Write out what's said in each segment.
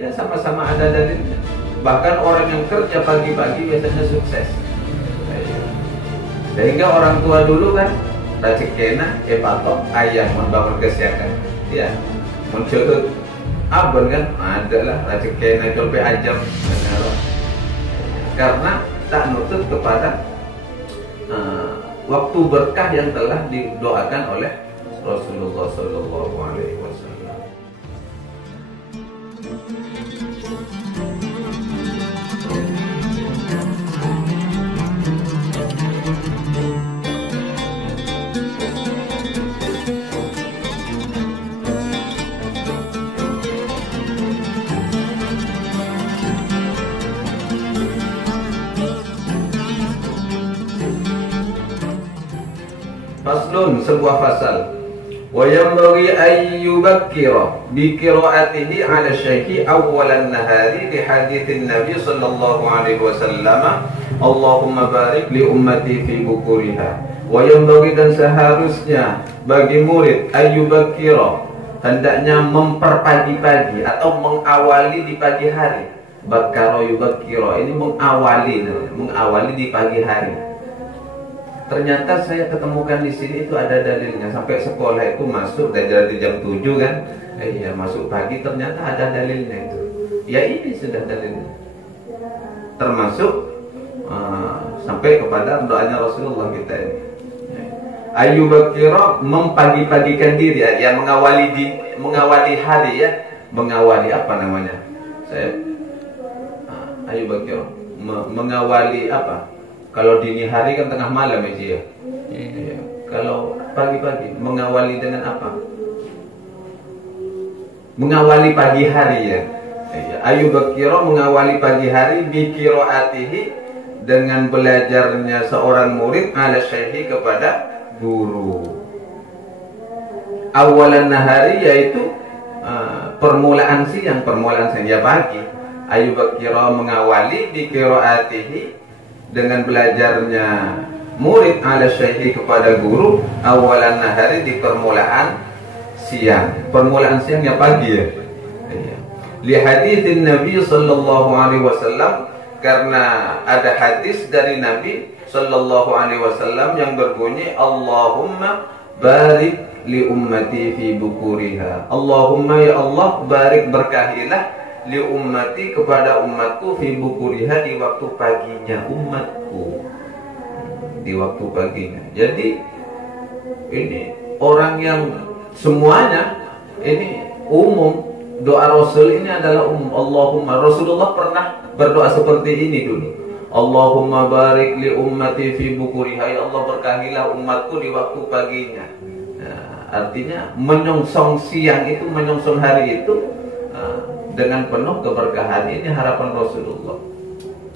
Ya sama-sama ada dalilnya. Bahkan orang yang kerja pagi-pagi biasanya sukses. Sehingga orang tua dulu kan racik kena, patok ayam membangun kesehatan. Ya, muncul abon kan, adalah racik kena colpe ajam. Karena tak nutut kepada waktu berkah yang telah didoakan oleh Rasulullah Sallallahu Alaihi Wasallam. Faslun, sebuah fasal. Wa yanbaghi an yubakkira bi qira'atihi 'ala syaihi awwalan nahari li haditsin Nabi sallallahu alaihi wasallam, Allahumma barik li ummati fi bukuriha. Wa yanbaghi, dan seharusnya bagi murid, an yubakkira, hendaknya memperpagi-pagi atau mengawali di pagi hari. Bakkara yubakkira, ini mengawali di pagi hari. Ternyata saya ketemukan di sini itu ada dalilnya. Sampai sekolah itu masuk dari jam 7 kan, iya masuk pagi, ternyata ada dalilnya itu. Ya ini sudah dalilnya. Termasuk sampai kepada doanya Rasulullah kita ini. Ayyubakira, mempagi-pagikan diri, ya mengawali hari ya, mengawali apa namanya? Ayyubakira, mengawali apa? Kalau dini hari kan tengah malam ya. Ya. Kalau pagi-pagi mengawali dengan apa? Mengawali pagi hari ya. Ayu bakiro, mengawali pagi hari bi qiraatihi, dengan belajarnya seorang murid ala syaihi, kepada guru. Awalan nahari, yaitu permulaan siang ya pagi. Ayu bakiro, mengawali bi qiraatihi, dengan belajarnya murid ala syaihi, kepada guru, awalan nahari, di permulaan siang. Permulaan siang ya pagi ya. Li haditsin Nabi sallallahu alaihi wasallam, karena ada hadis dari Nabi sallallahu alaihi wasallam yang berbunyi, Allahumma barik li ummati fi bukuriha. Allahumma, ya Allah, barik, berkahilah, li ummati, kepada umatku, fi bukuriha, di waktu paginya umatku, di waktu paginya. Jadi ini orang yang semuanya ini umum. Doa Rasul ini adalah umum. Allahumma, Rasulullah pernah berdoa seperti ini dulu. Allahumma barik li ummati fi bukuriha, ya Allah, berkahilah umatku di waktu paginya. Nah, artinya menyongsong siang itu, menyongsong hari itu dengan penuh keberkahan. Ini harapan Rasulullah.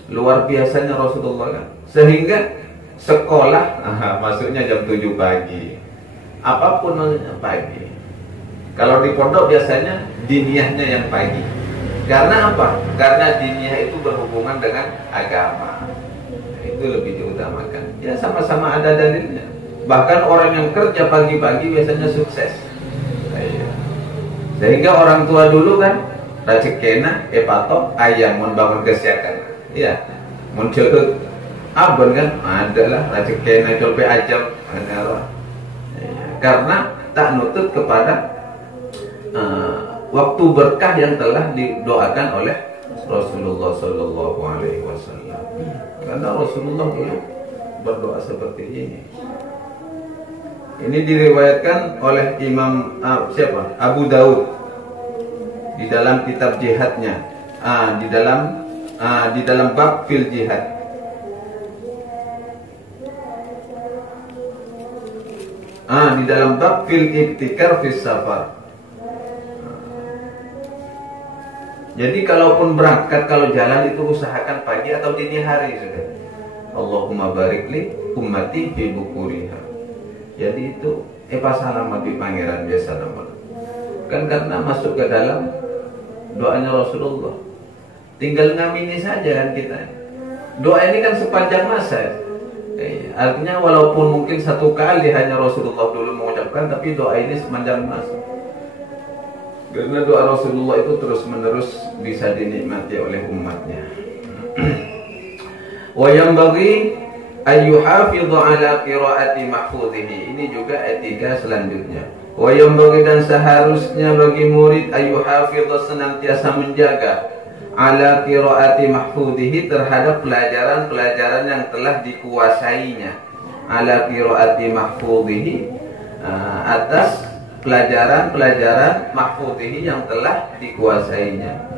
Luar biasanya Rasulullah kan. Sehingga sekolah masuknya jam 7 pagi. Apapun pagi. Kalau di pondok biasanya diniyahnya yang pagi. Karena apa? Karena diniyah itu berhubungan dengan agama. Itu lebih diutamakan. Ya sama-sama ada dalilnya. Bahkan orang yang kerja pagi-pagi biasanya sukses. Sehingga orang tua dulu kan racik kena, patok ayam membangun kesehatan. Ya, muncul abon kan, adalah racik kena colpe ajam. Karena tak nutut kepada waktu berkah yang telah didoakan oleh Rasulullah Sallallahu Alaihi Wasallam. Karena Rasulullah dulu berdoa seperti ini. Ini diriwayatkan oleh Imam siapa? Abu Daud di dalam kitab jihadnya, di dalam bab fil jihad. Di dalam bab fil ibtikar fis safar. Jadi kalaupun berangkat, kalau jalan itu usahakan pagi atau dini hari sudah. Allahumma barik li ummati fi bukuriha. Jadi itu pasalamat di pangeran biasa nama. Kan karena masuk ke dalam doanya Rasulullah. Tinggal ngamini saja kan kita. Doa ini kan sepanjang masa. Artinya walaupun mungkin satu kali hanya Rasulullah dulu mengucapkan, tapi doa ini sepanjang masa. Karena doa Rasulullah itu terus-menerus bisa dinikmati oleh umatnya. Wa yanbaghi an yuhafidha ala qiraati mahfudhihi. Ini juga etika selanjutnya. Wa yanbaghi, dan seharusnya bagi murid an yuhafidha, senantiasa menjaga ala qiraati mahfudhihi, terhadap pelajaran-pelajaran yang telah dikuasainya. Ala qiraati mahfudhihi, atas pelajaran-pelajaran mahfudhihi yang telah dikuasainya.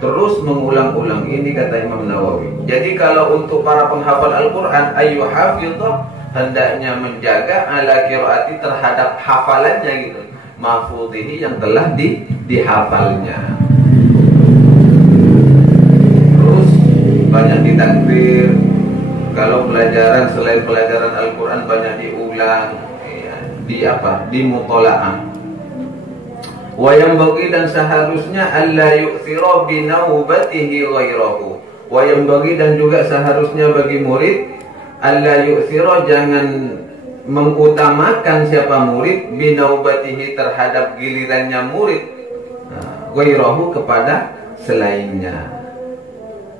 Terus mengulang-ulang, ini kata Imam Nawawi. Jadi kalau untuk para penghafal Al-Quran, ayyuhafidhah, hendaknya menjaga ala qiraati, terhadap hafalannya gitu, mahfudhihi, yang telah dihafalnya. Terus banyak ditakbir. Kalau pelajaran selain pelajaran Al-Quran banyak diulang, di mutola'ah. Wa yanbaghi, dan seharusnya alla yu'thira bi naubatihi ghairahu. Wa yanbaghi, dan juga seharusnya bagi murid alla yu'thira, jangan mengutamakan siapa murid bi naubatihi, terhadap gilirannya murid, ghairahu, kepada selainnya.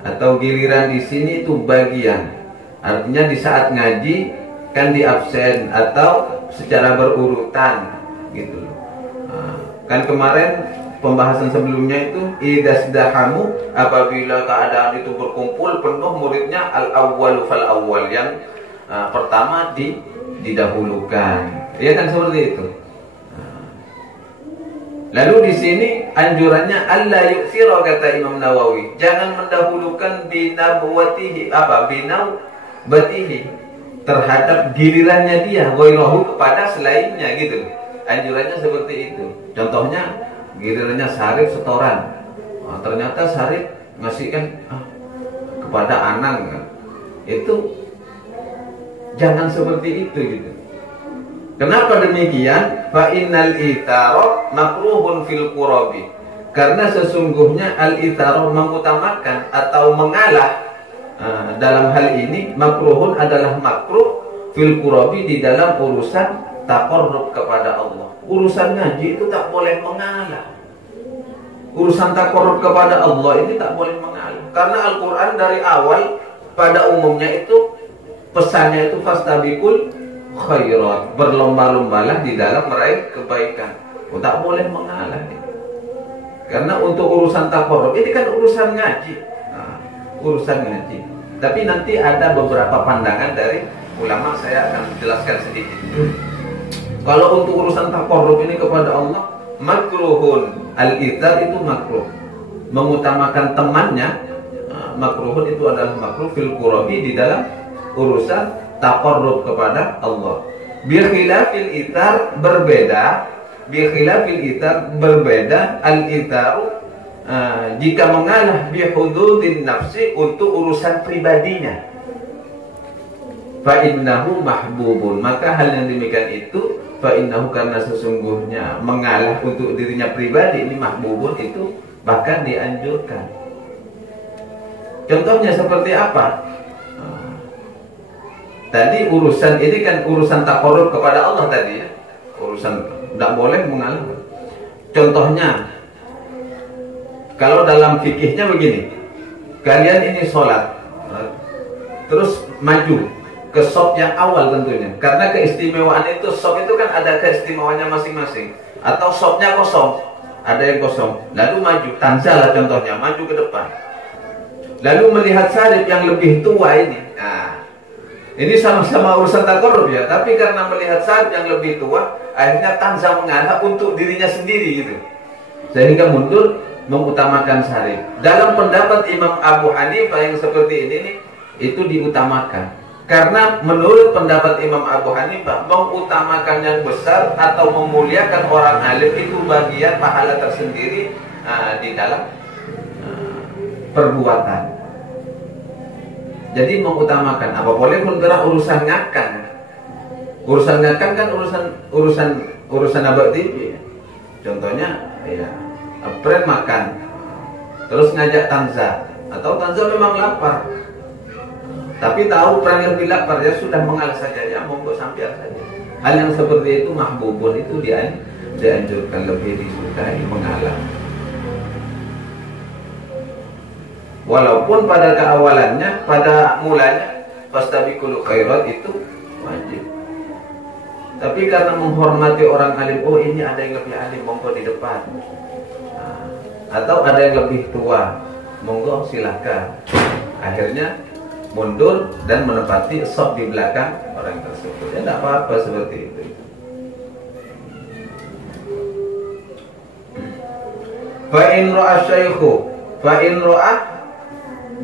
Atau giliran di sini itu bagian. Artinya di saat ngaji kan di absen atau secara berurutan gitu. Kan kemarin pembahasan sebelumnya itu idasdahamu, apabila keadaan itu berkumpul penuh muridnya, al-awwalu fal-awwal, yang pertama didahulukan. Ya kan seperti itu. Lalu di sini anjurannya alla yu'thira, kata Imam Nawawi, jangan mendahulukan binabwatihi, binaubatihi, terhadap gilirannya dia, ghairahu, kepada selainnya gitu. Anjurannya seperti itu. Contohnya gilirannya Syarif setoran, ternyata Syarif ngasihkan kepada Anang, itu jangan seperti itu gitu. Kenapa demikian? Fa innal ithara makruhun fil qurabi, karena sesungguhnya al-ithara, mengutamakan atau mengalah, dalam hal ini makruhun adalah makruh fil qurabi, di dalam urusan taqarrub kepada Allah. Urusan ngaji itu tak boleh mengalah. Urusan taqarrub kepada Allah ini tak boleh mengalah. Karena Al-Quran dari awal pada umumnya itu pesannya itu fastabiqul khairat, berlomba-lombalah di dalam meraih kebaikan. Tak boleh mengalah. Karena untuk urusan taqarrub ini kan urusan ngaji. Urusan ngaji. Tapi nanti ada beberapa pandangan dari ulama, saya akan jelaskan sedikit. Kalau untuk urusan taqarrub ini kepada Allah, makruhun, al-ithar itu makruh, mengutamakan temannya, makruhun itu adalah makruh fil qurabi, di dalam urusan taqarrub kepada Allah. Bi khilafil ithar, berbeda, bi khilafil ithar, berbeda al-itharu, jika mengalah bi hududin nafsi, untuk urusan pribadinya. Fa innahu mahbubun, maka hal yang demikian itu, fa innahu, karena sesungguhnya mengalah untuk dirinya pribadi ini, mahbubun, itu bahkan dianjurkan. Contohnya seperti apa? Tadi urusan ini kan urusan taqarrub kepada Allah tadi ya. Urusan tidak boleh mengalah. Contohnya, kalau dalam fikihnya begini, kalian ini sholat, terus maju ke shop yang awal tentunya, karena keistimewaan itu, shop itu kan ada keistimewaannya masing-masing. Atau shopnya kosong, ada yang kosong, lalu maju, tanzalah contohnya, maju ke depan, lalu melihat Syarif yang lebih tua ini. Ini sama-sama urusan taqarrub ya, tapi karena melihat Syarif yang lebih tua, akhirnya tanza mengalah untuk dirinya sendiri gitu, sehingga mundur mengutamakan Syarif. Dalam pendapat Imam Abu Hanifah yang seperti ini nih, itu diutamakan. Karena menurut pendapat Imam Abu Hanifah, mengutamakan yang besar atau memuliakan orang alim itu bagian pahala tersendiri di dalam perbuatan. Jadi mengutamakan, apa boleh bergerak urusan ngakan. Urusan ngakan kan urusan abad TV. Contohnya ya, pren makan, terus ngajak tanza, atau tanza memang lapar, tapi tahu pren lebih lapar, ya sudah mengalah saja, ya monggo sampean saja. Hal yang seperti itu mahbubun, itu dianjurkan, lebih disukai mengalah. Walaupun pada keawalannya, pada mulanya fastabiqul khairat itu wajib. Tapi karena menghormati orang alim, oh ini ada yang lebih alim, monggo di depan. Nah, atau ada yang lebih tua, monggo silahkan. Akhirnya mundur dan menempati sop di belakang orang tersebut. Ya tidak apa-apa seperti itu. Fa'in ro'a syaikhu, fa'in ro'a,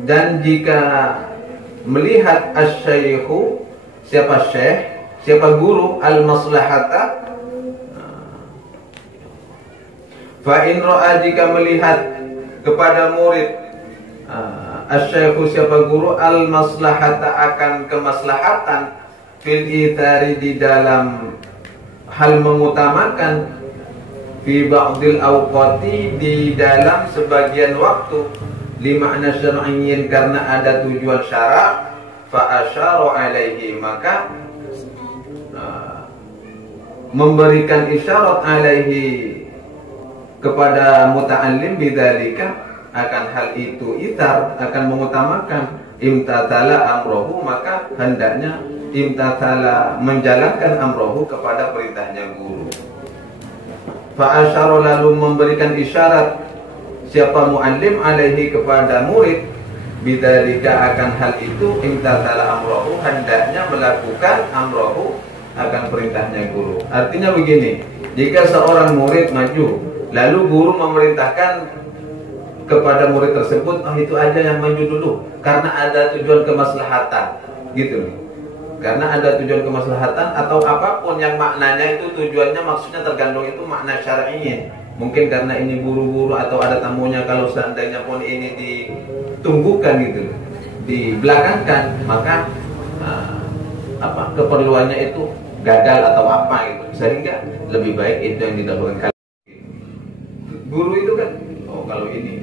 dan jika melihat asy-syaikhu, siapa syekh, siapa guru, al-maslahata, fa'in ro'a, jika melihat kepada murid, asy-syaikhu, siapa guru, al-maslahata, akan kemaslahatan, fil ithari, di dalam hal mengutamakan, fi ba'dil awqati, di dalam sebagian waktu, limakna syar'iyyin, karena ada tujuan syarak, fa asyara alaihi, maka memberikan isyarat alaihi kepada muta'allim bidzalika, akan hal itu ithar, akan mengutamakan, imtathala amrohu, maka hendaknya imtathala, menjalankan amrohu, kepada perintahnya guru. Fa asyara, lalu memberikan isyarat siapa muallim alaihi, kepada murid, bidzalika, akan hal itu, imtathala amrohu, hendaknya melakukan amrohu, akan perintahnya guru. Artinya begini, jika seorang murid maju, lalu guru memerintahkan kepada murid tersebut, oh itu aja yang maju dulu, karena ada tujuan kemaslahatan, gitu. Karena ada tujuan kemaslahatan, atau apapun yang maknanya itu tujuannya, maksudnya tergantung itu makna syar'iyyin. Mungkin karena ini buru-buru, atau ada tamunya, kalau seandainya pun ini ditunggukan gitu, dibelakangkan, maka keperluannya itu gagal atau apa gitu, sehingga lebih baik itu yang didahulukan. Guru itu kan, oh kalau ini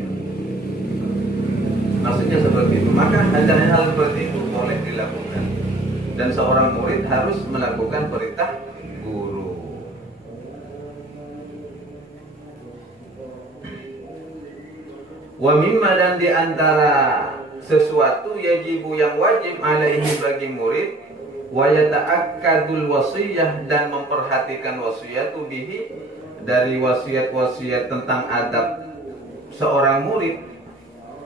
maksudnya seperti itu, maka hendaknya hal seperti itu boleh dilakukan, dan seorang murid harus melakukan perintah guru. Wa mimma, dan diantara sesuatu, yajibu, yang wajib, alaihi, bagi murid, wa yata'akkadul wasiyah, dan memperhatikan wasiat bihi, dari wasiat-wasiat tentang adab seorang murid,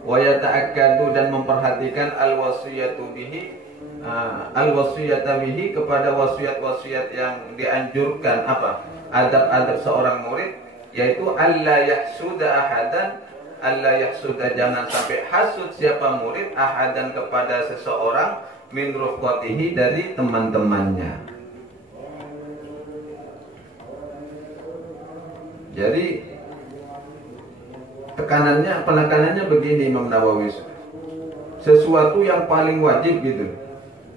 wa yata'akkadu, dan memperhatikan al-wasiyatu bihi, al-wasiyata bihi, kepada wasiat-wasiat yang dianjurkan, adab-adab seorang murid, yaitu alla yahsuda ahadan, alla yahsuda, jangan sampai hasud siapa murid, ahadan, kepada seseorang, min rufqatihi, dari teman-temannya. Jadi penekanannya begini Imam Nawawi, sesuatu yang paling wajib gitu,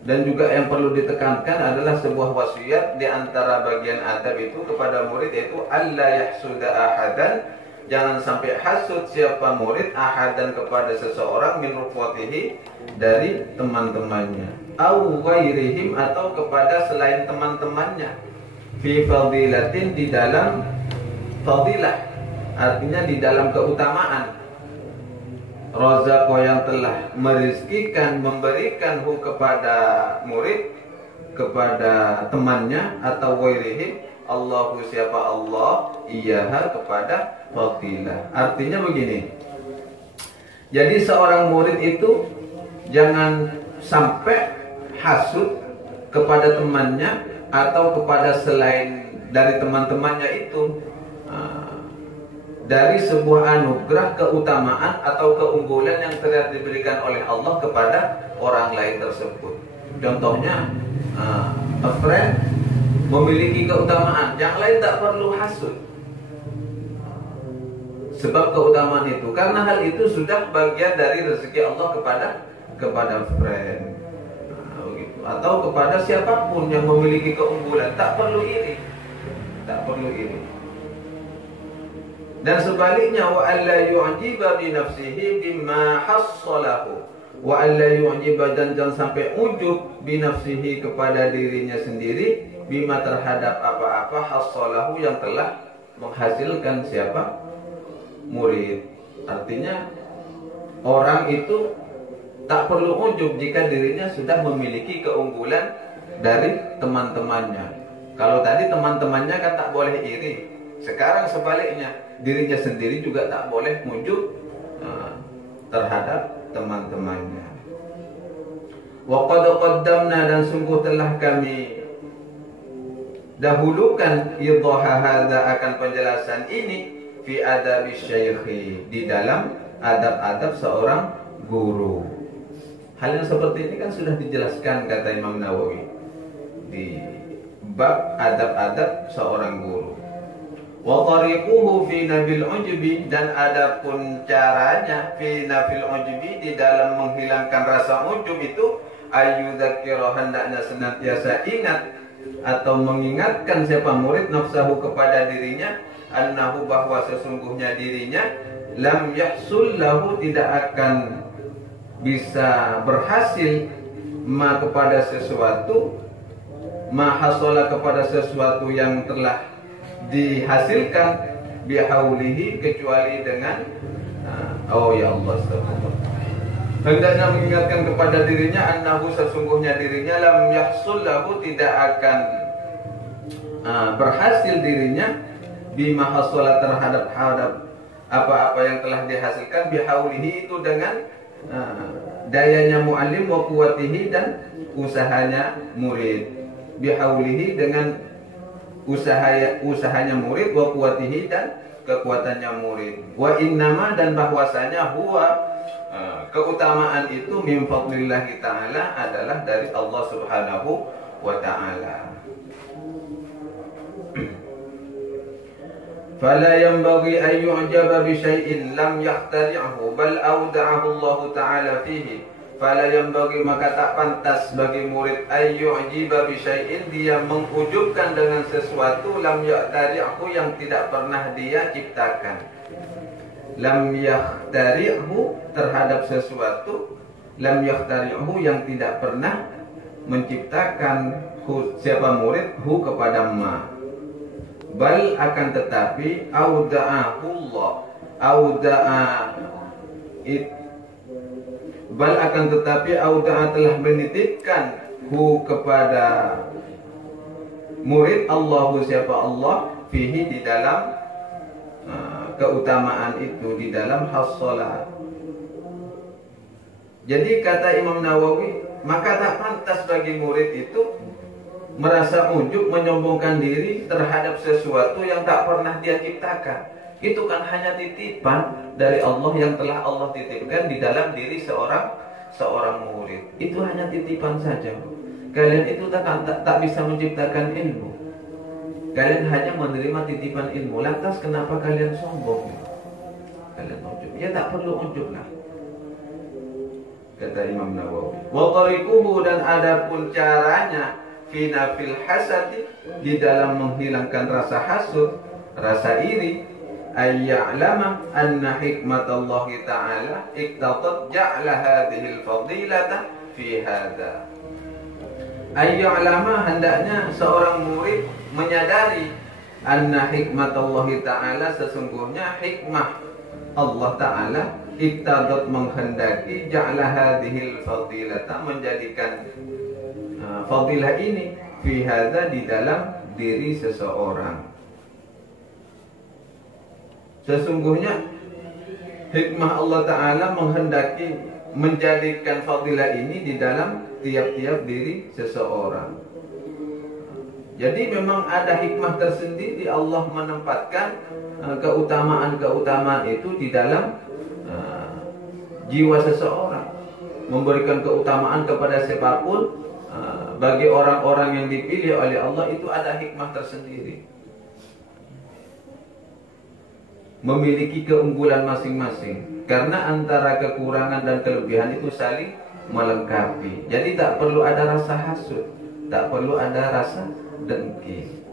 dan juga yang perlu ditekankan adalah sebuah wasiat di antara bagian adab itu kepada murid, yaitu alla yahsuda ahadan, jangan sampai hasud siapa murid, ahadan, kepada seseorang, min rufqatihi, dari teman-temannya, au ghairihim, atau kepada selain teman-temannya, fi fadilatin, di dalam fadilah, artinya di dalam keutamaan, razaqo, yang telah merizkikan, memberikan kepada murid, kepada temannya, atau ghairihim, Allahu, siapa Allah, iyaha, kepada fadilah. Artinya begini, jadi seorang murid itu jangan sampai hasud kepada temannya, atau kepada selain dari teman-temannya itu, dari sebuah anugerah, keutamaan, atau keunggulan yang telah diberikan oleh Allah kepada orang lain tersebut. Contohnya, a friend memiliki keutamaan, yang lain tak perlu hasud, sebab keutamaan itu, karena hal itu sudah bagian dari rezeki Allah kepada friend, atau kepada siapapun yang memiliki keunggulan, tak perlu iri, tak perlu iri. Dan sebaliknya, wa alla yu'jiba bi nafsihi bima hassalahu, wa alla yu'jiba, dan jangan sampai ujub bi nafsihi, kepada dirinya sendiri, bima, terhadap apa-apa, hassalahu, yang telah menghasilkan siapa? Murid. Artinya orang itu tak perlu ujub jika dirinya sudah memiliki keunggulan dari teman-temannya. Kalau tadi teman-temannya kan tak boleh iri. Sekarang sebaliknya, dirinya sendiri juga tak boleh ujub terhadap teman-temannya. Wa qad qaddamna, dan sungguh telah kami dahulukan idhaha hadza, akan penjelasan ini fi adabi syaikhi, di dalam adab-adab seorang guru. Hal yang seperti ini kan sudah dijelaskan kata Imam Nawawi di bab adab-adab seorang guru. Wa tariquhu fi nabil ujbi, dan adapun caranya fi nabil ujbi, di dalam menghilangkan rasa ujub itu, ayyudzakira, hendaknya senantiasa ingat atau mengingatkan siapa murid nafsahu, kepada dirinya, annahu, bahwa sesungguhnya dirinya, lam yahsul lahu, tidak akan bisa berhasil, ma, kepada sesuatu, ma hasola, kepada sesuatu yang telah dihasilkan, bihaulihi, kecuali dengan oh ya Allah, astagfirullah, hendaknya mengingatkan kepada dirinya, annahu, sesungguhnya dirinya, lam yahsul lahu, tidak akan berhasil dirinya, bima hasola, terhadap apa-apa yang telah dihasilkan, bihaulihi, itu dengan dayanya muallim, wa quwwatihi, dan usahanya murid, bihaulihi, dengan usahanya murid, wa quwwatihi, dan kekuatannya murid, wa innama, dan bahwasanya huwa, keutamaan itu, min fadlillahi ta'ala, adalah dari Allah subhanahu wa ta'ala. Fala yanbaghi an yu'jaba bi syai'in lam yahtari'hu bal awda'ahu Allah ta'ala fihi. Fala yanbaghi, maka tak pantas bagi murid, an yu'jiba bi syai'in, dia mengujubkan dengan sesuatu, lam yahtari'hu, yang tidak pernah dia ciptakan. Lam yahtari'hu, terhadap sesuatu, lam yahtari'hu, yang tidak pernah menciptakan siapa murid, hu, kepada ma. Bal, akan tetapi, auda'ahullah, bal, akan tetapi, auda'a, telah menitipkan, hu, kepada murid, Allahu, siapa Allah, fihi, di dalam keutamaan itu, di dalam hassalah. Jadi kata Imam Nawawi, maka tak pantas bagi murid itu merasa ujub, menyombongkan diri terhadap sesuatu yang tak pernah dia ciptakan. Itu kan hanya titipan dari Allah yang telah Allah titipkan di dalam diri seorang murid. Itu hanya titipan saja. Kalian itu tak bisa menciptakan ilmu. Kalian hanya menerima titipan ilmu. Lantas kenapa kalian sombong? Kalian ujub. Ya tak perlu ujub lah, kata Imam Nawawi. Wa tariquhu, dan adapun caranya, fi nafil hasadi, di dalam menghilangkan rasa hasud, rasa iri, ayya'lama anna hikmatallahi ta'ala iktadat ja'la hadhil fadilata fi hadha. Ayya'lama, hendaknya seorang murid menyadari, anna hikmatallahi ta'ala, sesungguhnya hikmah Allah Ta'ala, iktadat, menghendaki, ja'la hadhil fadilata, menjadikan fadilah ini, fi hadza, di dalam diri seseorang. Sesungguhnya hikmah Allah Ta'ala menghendaki menjadikan fadilah ini di dalam tiap-tiap diri seseorang. Jadi memang ada hikmah tersendiri, Allah menempatkan keutamaan-keutamaan itu di dalam jiwa seseorang, memberikan keutamaan kepada siapapun. Bagi orang-orang yang dipilih oleh Allah itu ada hikmah tersendiri, memiliki keunggulan masing-masing, karena antara kekurangan dan kelebihan itu saling melengkapi. Jadi tak perlu ada rasa hasud, tak perlu ada rasa dengki.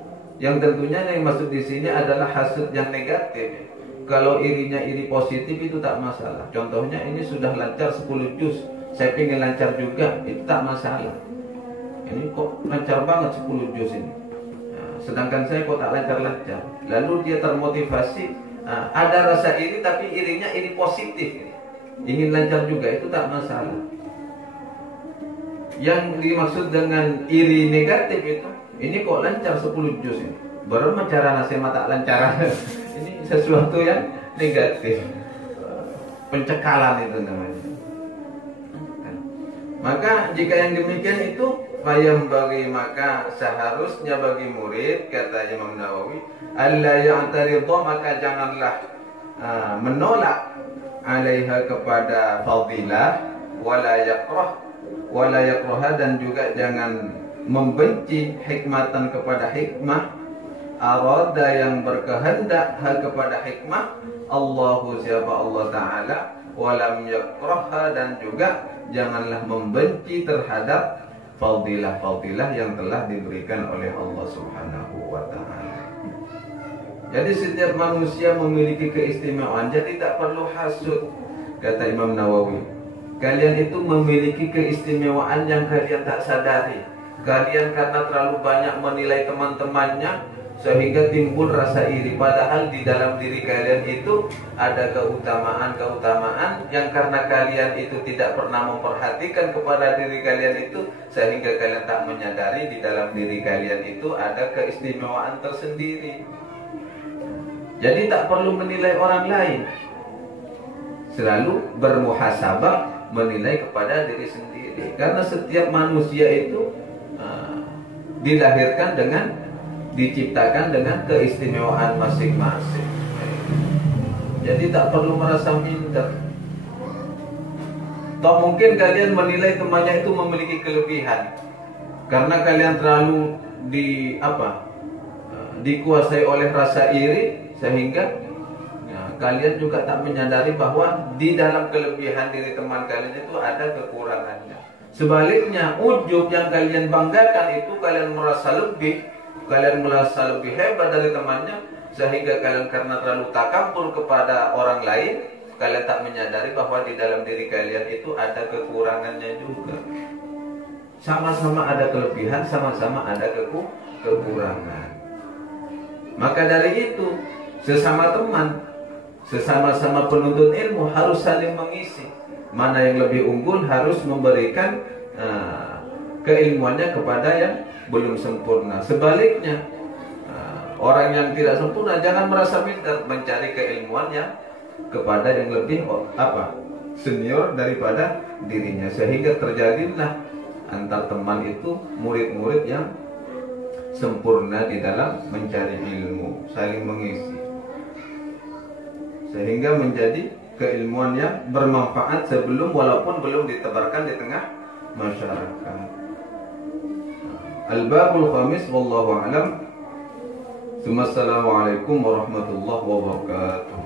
Yang tentunya yang maksud di sini adalah hasud yang negatif. Kalau irinya iri positif itu tak masalah. Contohnya ini sudah lancar 10 juz, saya ingin lancar juga, itu tak masalah. Ini kok lancar banget 10 juz ini. Nah, sedangkan saya kok tak lancar-lancar. Lalu dia termotivasi, ada rasa iri tapi irinya iri positif, ingin lancar juga, itu tak masalah. Yang dimaksud dengan iri negatif itu, ini kok lancar 10 juz ini, baru cara nasi mata lancar. Ini sesuatu yang negatif, pencekalan itu namanya. Maka jika yang demikian itu fayam bagi, maka seharusnya bagi murid, kata Imam Nawawi, alla ya'taridha, maka janganlah menolak alaiha kepada fadilah, wala yakrah dan juga jangan membenci hikmatan kepada hikmah, arada yang berkehendak kepada hikmah, Allahu siapa Allah Ta'ala, walam yakrah dan juga janganlah membenci terhadap fadilah-fadilah yang telah diberikan oleh Allah Subhanahu wa Ta'ala. Jadi setiap manusia memiliki keistimewaan, jadi tak perlu hasud, kata Imam Nawawi. Kalian itu memiliki keistimewaan yang kalian tak sadari. Kalian karena terlalu banyak menilai teman-temannya sehingga timbul rasa iri, padahal di dalam diri kalian itu ada keutamaan-keutamaan yang karena kalian itu tidak pernah memperhatikan kepada diri kalian itu, sehingga kalian tak menyadari di dalam diri kalian itu ada keistimewaan tersendiri. Jadi tak perlu menilai orang lain, selalu bermuhasabah, menilai kepada diri sendiri, karena setiap manusia itu dilahirkan diciptakan dengan keistimewaan masing-masing. Jadi tak perlu merasa minder. Toh mungkin kalian menilai temannya itu memiliki kelebihan karena kalian terlalu dikuasai oleh rasa iri, sehingga kalian juga tak menyadari bahwa di dalam kelebihan diri teman kalian itu ada kekurangannya. Sebaliknya, ujub yang kalian banggakan itu kalian merasa lebih hebat dari temannya, sehingga kalian karena terlalu takabur kepada orang lain, kalian tak menyadari bahwa di dalam diri kalian itu ada kekurangannya juga. Sama-sama ada kelebihan, sama-sama ada kekurangan. Maka dari itu, sesama teman, sesama-sama penuntut ilmu harus saling mengisi. Mana yang lebih unggul harus memberikan keilmuannya kepada yang belum sempurna. Sebaliknya, orang yang tidak sempurna jangan merasa minder, mencari keilmuannya kepada yang lebih senior daripada dirinya, sehingga terjadilah antar teman itu murid-murid yang sempurna di dalam mencari ilmu, saling mengisi, sehingga menjadi keilmuan yang bermanfaat walaupun belum ditebarkan di tengah masyarakat. Al-babul khamis, wallahu a'lam. Assalamualaikum warahmatullahi wabarakatuh.